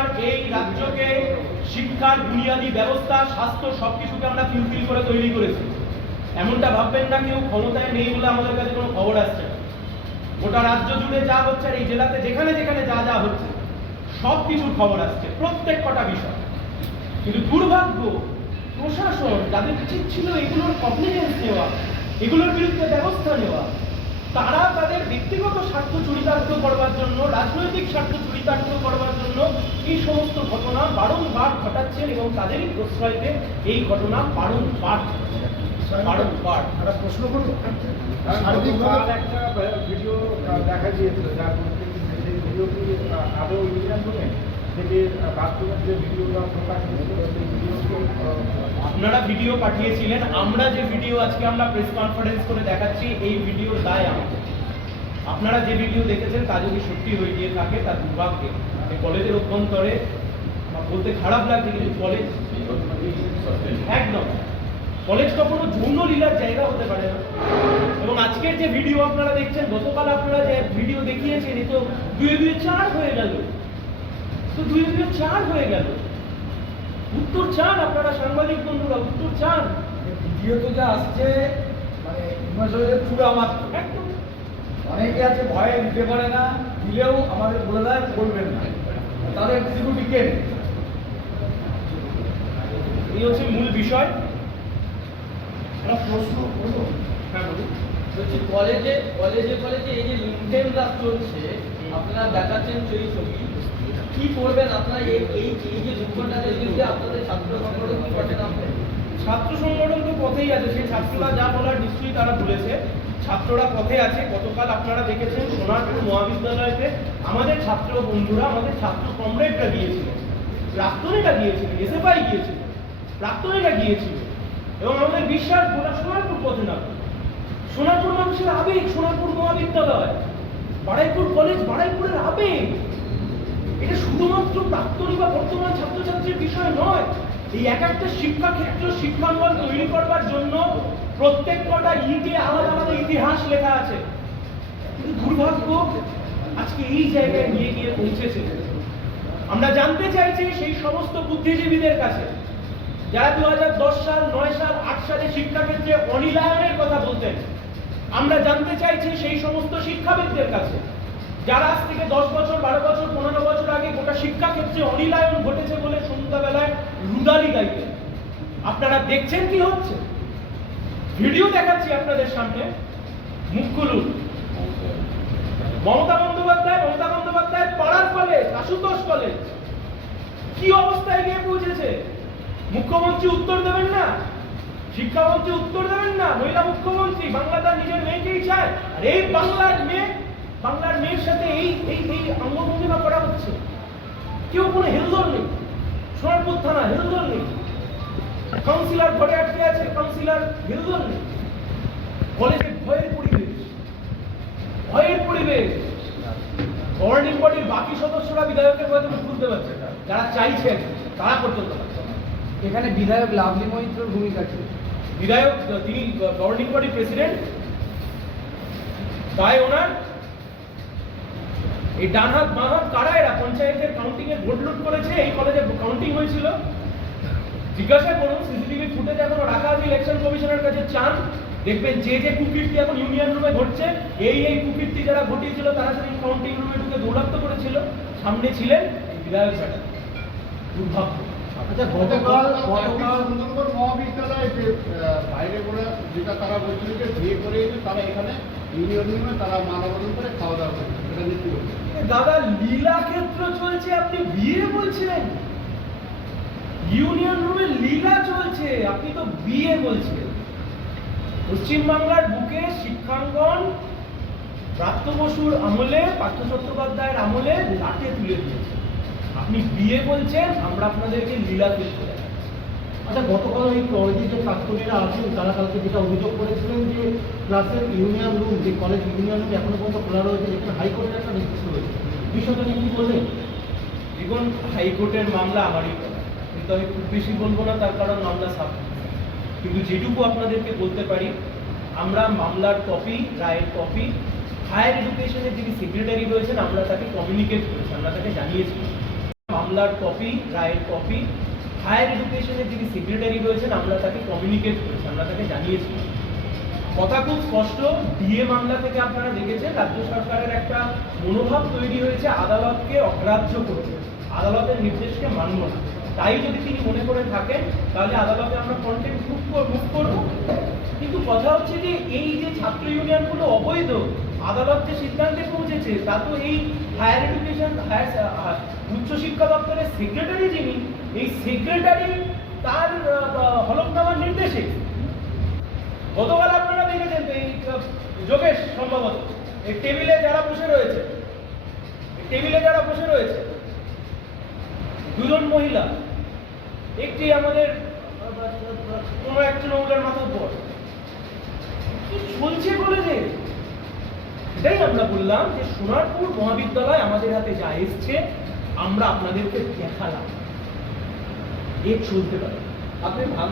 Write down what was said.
সরকার এই রাজ্যকে, শিক্ষার বুনিয়াদী ব্যবস্থা, স্বাস্থ্য সবকিছুকে আমরা ফিলফিল করে তৈরি করেছি। এমনটা ভাববেন না কেউ, ক্ষমতায় নেই বলে আমাদের কাছে কোনো খবর আসছে গোটা রাজ্য জুড়ে যা হচ্ছে আর এই জেলাতে যেখানে যেখানে যা যা হচ্ছে সব কিছুর খবর আসছে, প্রত্যেক কটা বিষয়। কিন্তু দুর্ভাগ্য, প্রশাসন, যাদের উচিত ছিল এগুলোর কমপ্লিকেন্স নেওয়া, এগুলোর বিরুদ্ধে ব্যবস্থা নেওয়া তারা তাদের ব্যক্তিগত স্বার্থ চরিতার্থ করবার জন্য রাজনৈতিক স্বার্থ চরিতার্থ করবার জন্য এই সমস্ত ঘটনা বারংবার ঘটাচ্ছেন এবং তাদেরই প্রশ্রয়তে এই ঘটনা বারংবার। বারংবার। একটা প্রশ্ন করব? একটা ভিডিও দেখা গিয়েছিল যার সেই ভিডিওটি আদৌ রুমে বাথরুমের যে ভিডিওটা আপনারা ভিডিও পাঠিয়েছিলেন, আমরা যে ভিডিও আজকে আমরা প্রেস কনফারেন্স করে দেখাচ্ছি, এই ভিডিও দায় আমাদের। আপনারা যে ভিডিও দেখেছেন, তা যদি সত্যি হয়ে গিয়ে থাকে, তার দুর্ভাগ্যে। এই কলেজের অভ্যন্তরে বলতে খারাপ লাগছে, কিন্তু কলেজ একদম। কলেজ কখনো যৌন লীলার জায়গা হতে পারে না। এবং আজকের যে ভিডিও আপনারা দেখছেন, গতকাল আপনারা যে ভিডিও দেখিয়েছেন, এ তো দুয়ে দুয়ে চার হয়ে গেল। তো দুয়ে দুয়ে চার হয়ে গেল। উত্তর চান আপনারা সাংবাদিক বন্ধুরা উত্তর চান ভিডিওতে যা আসছে মানে হিমাচলের চূড়া মাত্র। একদম। অনেকে আছে ভয়ে দিতে পারে না দিলেও আমাদের বলে দেয় বলবেন না। তাদের সিকিউরিটি কে? এই হচ্ছে মূল বিষয়। একটা প্রশ্ন হ্যাঁ বলুন। বলছি কলেজে কলেজে কলেজে এই যে লিঙ্কেন রাত চলছে আপনারা দেখাচ্ছেন সেই ছবি। কি করবেন আপনারা? এই এই যে দুর্ঘটনাদের বিরুদ্ধে আপনাদের ছাত্র সংগঠন কি আপনারা ছাত্র সংগঠন তো পথেই আছে। সেই ছাত্ররা যা বলার নিশ্চয়ই তারা বলেছে। ছাত্ররা পথে আছে। গতকাল আপনারা দেখেছেন সোনারপুর মহাবিদ্যালয়তে আমাদের ছাত্র বন্ধুরা, আমাদের ছাত্র কমরেডরা গিয়েছিলেন প্রাক্তনীরা গিয়েছিলেন এসএফআই গিয়েছিল, প্রাক্তনীরা গিয়েছিল। এবং আমাদের বিশ্বাস গোটা সোনারপুর পথে না। সোনারপুর মানুষের আবেগ, সোনারপুর মহাবিদ্যালয়। বাড়াইপুর কলেজ বাড়াইপুরের আবেগ। এটা শুধুমাত্র প্রাক্তনী বা বর্তমান ছাত্রছাত্রীর বিষয় নয়, এই এক একটা শিক্ষা ক্ষেত্র শিক্ষাঙ্গন তৈরি করবার জন্য প্রত্যেক কটা ইটে আলাদা আলাদা ইতিহাস লেখা আছে। কিন্তু দুর্ভাগ্য, আজকে এই জায়গায় নিয়ে গিয়ে পৌঁছেছে। আমরা জানতে চাইছি সেই সমস্ত বুদ্ধিজীবীদের কাছে, যারা দু হাজার দশ সাল, নয় সাল, আট সালে শিক্ষাক্ষেত্রে অনিলায়নের কথা বলতেন। আমরা জানতে চাইছি সেই সমস্ত শিক্ষাবিদদের কাছে, যারা আজ থেকে দশ বছর, বারো বছর, পনেরো বছর আগে গোটা শিক্ষাক্ষেত্রে অনিলায়ন ঘটেছে বলে সন্ধ্যাবেলায় রুদালি গাইতেন আপনারা দেখছেন কি হচ্ছে? ভিডিও দেখাচ্ছি আপনাদের সামনে। মুখ খুলুন। মমতা বন্দ্যোপাধ্যায় মমতা বন্দ্যোপাধ্যায় পাড়ার কলেজ, আশুতোষ কলেজ। কি অবস্থায় গিয়ে পৌঁছেছে? মুখ্যমন্ত্রী উত্তর দেবেন না? শিক্ষামন্ত্রী উত্তর দেবেন না, মহিলা মুখ্যমন্ত্রী বাংলা তার নিজের মেয়েকেই চায়। আর এই বাংলার মেয়ে, বাংলার মেয়ের সাথে এই এই এই অঙ্গভঙ্গিমা করা হচ্ছে। কেউ কোনো হেলদোল নেই, সোনারপুর থানা হেলদোল নেই। কাউন্সিলর ঘরে আটকে আছে, কাউন্সিলর হেলদোল নেই। কলেজে ভয়ের পরিবেশ ভয়ের পরিবেশ। গভর্নিং বডির বাকি সদস্যরা বিধায়কের কথা বুঝতে পারছে যারা চাইছেন, তারা পর্যন্ত এখানে বিধায়ক লাভলি মৈত্রর ভূমিকা ছিল বিধায়ক তিনি গভর্নিং বডির প্রেসিডেন্ট। তাই ওনার এই ডান হাত বাঁ হাত কারা এরা? পঞ্চায়েতের কাউন্টিং এর ভোট লুট করেছে এই কলেজে কাউন্টিং হয়েছিল। জিজ্ঞাসা করুন সিসিটিভি ফুটেজ এখনও রাখা আছে ইলেকশন কমিশনের কাছে চান। দেখবেন যে যে কুকীর্তি এখন ইউনিয়ন রুমে ঘটছে এই এই কুকীর্তি যারা ঘটিয়েছিল তারা সেদিন কাউন্টিং রুমে ঢুকে দৌরাত্ম করেছিল। সামনে ছিলেন এই বিধায়ক স্যার। দুর্ভাগ্য। আচ্ছা গতকাল গতকাল সুন্দরবন মহাবিদ্যালয়ে যেটা তারা বলছিল যে বিয়ে করে এসে তারা এখানে ইউনিয়ন নিয়মে তারা মানবন্ধন করে খাওয়া দাওয়া করছে, এটা নিয়ে কি দাদা, লীলা ক্ষেত্র চলছে, আপনি বিয়ে বলছেন? ইউনিয়ন রুমে লীলা চলছে, আপনি তো বিয়ে বলছেন। পশ্চিমবাংলার বুকে শিক্ষাঙ্গন, প্রাপ্ত বসুর আমলে, পার্থ চট্টোপাধ্যায়ের আমলে লাটে তুলে দিয়েছে। আপনি বিয়ে বলছেন, আমরা আপনাদেরকে লীলা দেখাচ্ছি আচ্ছা গতকাল এই কলেজে যে প্রাক্তনীরা আছেন তারা কালকে যেটা অভিযোগ করেছিলেন যে ক্লাসের ইউনিয়ন রুম যে কলেজ ইউনিয়ন রুম এখনও পর্যন্ত খোলা রয়েছে, যেখানে হাইকোর্টের একটা নির্দেশ রয়েছে। বিষয়টা নিয়ে কি বলবেন? দেখুন, হাইকোর্টের মামলা আমারই কিন্তু আমি খুব বেশি বলব না, তার কারণ মামলা সাব কিন্তু যেটুকু আপনাদেরকে বলতে পারি, আমরা মামলার কপি রায়ের কপি হায়ার এডুকেশনের যিনি সেক্রেটারি রয়েছেন, আমরা তাকে কমিউনিকেট করেছি, আমরা তাকে জানিয়েছি। মামলার কপি, রায়ের কপি হায়ার এডুকেশনের যিনি সেক্রেটারি রয়েছেন, আমরা তাকে কমিউনিকেট করেছি, আমরা তাকে জানিয়েছি। কথা খুব স্পষ্ট ডিএ মামলা থেকে আপনারা দেখেছেন, রাজ্য সরকারের একটা মনোভাব তৈরি হয়েছে, আদালতকে অগ্রাহ্য করবে আদালতের নির্দেশকে মানব না। তাই যদি তিনি মনে করে থাকেন, তাহলে আদালতে আমরা কন্টেন্ট মুভ মুভ করব। কিন্তু কথা হচ্ছে যে, এই যে ছাত্র ইউনিয়নগুলো অবৈধ আদালত যে সিদ্ধান্তে পৌঁছেছে, তা তো এই হায়ার এডুকেশন হায়ার উচ্চশিক্ষা দপ্তরের সেক্রেটারি যিনি, এই সেক্রেটারি তার হলফনামার নির্দেশে। গতকাল আপনারা দেখেছেন এই যোগেশ সম্ভবত, এই টেবিলে যারা বসে রয়েছে টেবিলে যারা বসে রয়েছে, দুজন মহিলা, একটি আমাদের কোনো এক আমরা বললাম যে সোনারপুর মহাবিদ্যালয় আমাদের হাতে যা এসছে, আমরা আপনাদেরকে দেখালাম। এ চলতে পারে। আপনি ভাব